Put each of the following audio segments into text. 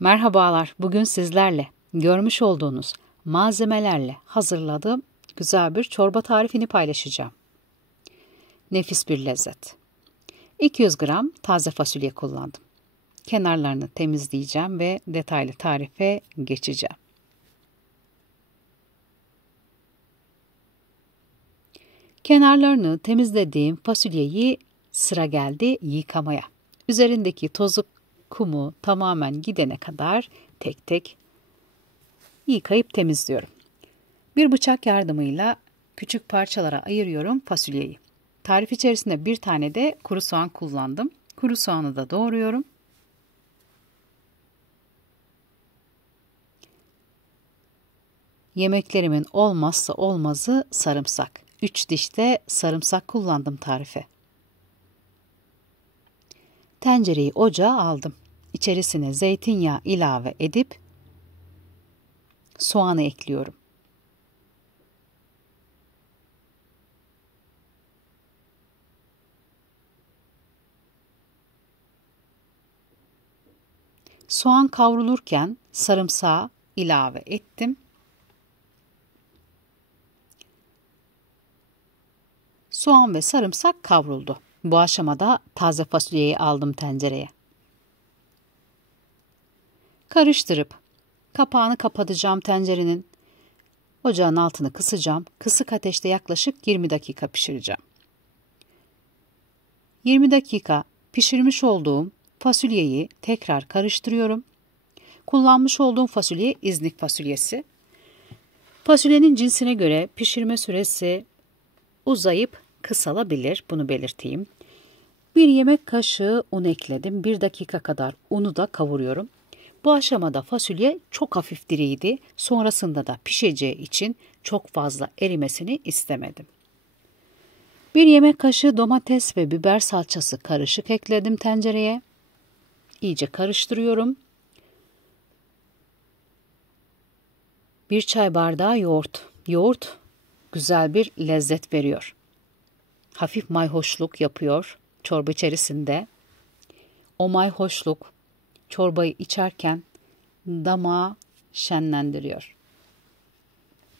Merhabalar, bugün sizlerle görmüş olduğunuz malzemelerle hazırladığım güzel bir çorba tarifini paylaşacağım. Nefis bir lezzet. 200 gram taze fasulye kullandım. Kenarlarını temizleyeceğim ve detaylı tarife geçeceğim. Kenarlarını temizlediğim fasulyeyi sıra geldi yıkamaya. Üzerindeki tozu, kumu tamamen gidene kadar tek tek yıkayıp temizliyorum. Bir bıçak yardımıyla küçük parçalara ayırıyorum fasulyeyi. Tarif içerisinde bir tane de kuru soğan kullandım. Kuru soğanı da doğruyorum. Yemeklerimin olmazsa olmazı sarımsak. 3 diş de sarımsak kullandım tarife. Tencereyi ocağa aldım. İçerisine zeytinyağı ilave edip soğanı ekliyorum. Soğan kavrulurken sarımsağı ilave ettim. Soğan ve sarımsak kavruldu. Bu aşamada taze fasulyeyi aldım tencereye. Karıştırıp kapağını kapatacağım tencerenin. Ocağın altını kısacağım. Kısık ateşte yaklaşık 20 dakika pişireceğim. 20 dakika pişirmiş olduğum fasulyeyi tekrar karıştırıyorum. Kullanmış olduğum fasulye İznik fasulyesi. Fasulyenin cinsine göre pişirme süresi uzayıp kısalabilir. Bunu belirteyim. 1 yemek kaşığı un ekledim. 1 dakika kadar unu da kavuruyorum. Bu aşamada fasulye çok hafif diriydi. Sonrasında da pişeceği için çok fazla erimesini istemedim. 1 yemek kaşığı domates ve biber salçası karışık ekledim tencereye. İyice karıştırıyorum. 1 çay bardağı yoğurt. Yoğurt güzel bir lezzet veriyor. Hafif mayhoşluk yapıyor çorba içerisinde. O mayhoşluk çorbayı içerken damağı şenlendiriyor.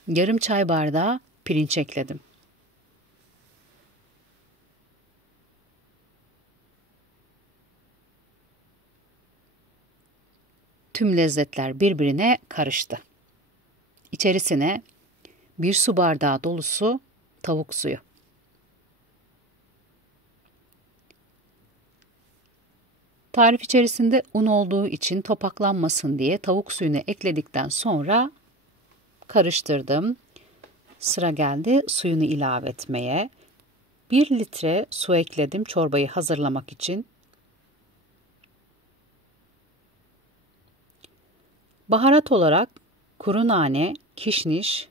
Yarım çay bardağı pirinç ekledim. Tüm lezzetler birbirine karıştı. İçerisine 1 su bardağı dolusu tavuk suyu. Tarif içerisinde un olduğu için topaklanmasın diye tavuk suyunu ekledikten sonra karıştırdım. Sıra geldi suyunu ilave etmeye. 1 litre su ekledim çorbayı hazırlamak için. Baharat olarak kuru nane, kişniş,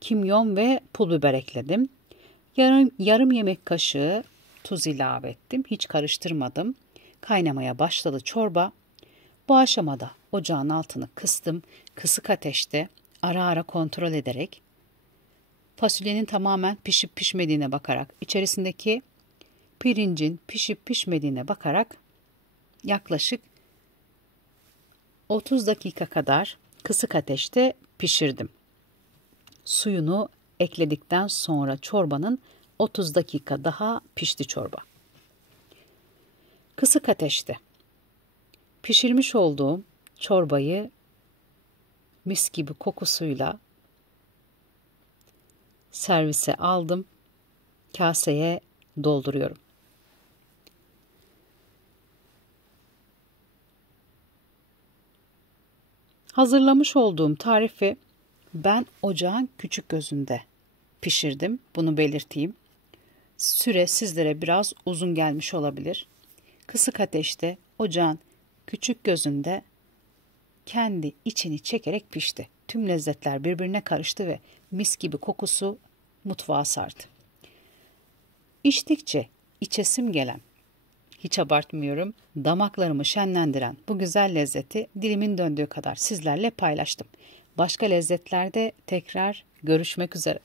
kimyon ve pul biber ekledim. Yarım yemek kaşığı tuz ilave ettim. Hiç karıştırmadım. Kaynamaya başladı çorba. Bu aşamada ocağın altını kıstım. Kısık ateşte ara ara kontrol ederek fasulyenin tamamen pişip pişmediğine bakarak, içerisindeki pirincin pişip pişmediğine bakarak yaklaşık 30 dakika kadar kısık ateşte pişirdim. Suyunu ekledikten sonra çorbanın 30 dakika daha pişti çorba. Kısık ateşte pişirmiş olduğum çorbayı mis gibi kokusuyla servise aldım. Kaseye dolduruyorum. Hazırlamış olduğum tarifi ben ocağın küçük gözünde pişirdim. Bunu belirteyim. Süre sizlere biraz uzun gelmiş olabilir. Kısık ateşte ocağın küçük gözünde kendi içini çekerek pişti. Tüm lezzetler birbirine karıştı ve mis gibi kokusu mutfağa sardı. İçtikçe içesim gelen, hiç abartmıyorum, damaklarımı şenlendiren bu güzel lezzeti dilimin döndüğü kadar sizlerle paylaştım. Başka lezzetlerde tekrar görüşmek üzere.